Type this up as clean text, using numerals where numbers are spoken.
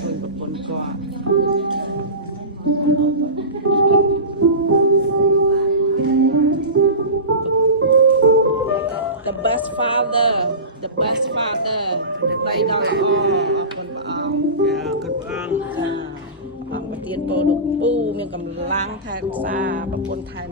คนประปนก็ the best father ដៃដល់ល្អអរគុណព្រះអង្គចាអរគុណព្រះអង្គចាអង្គប្រទានពរលោកពូមានកម្លាំងថែរក្សាប្រពន្ធថែម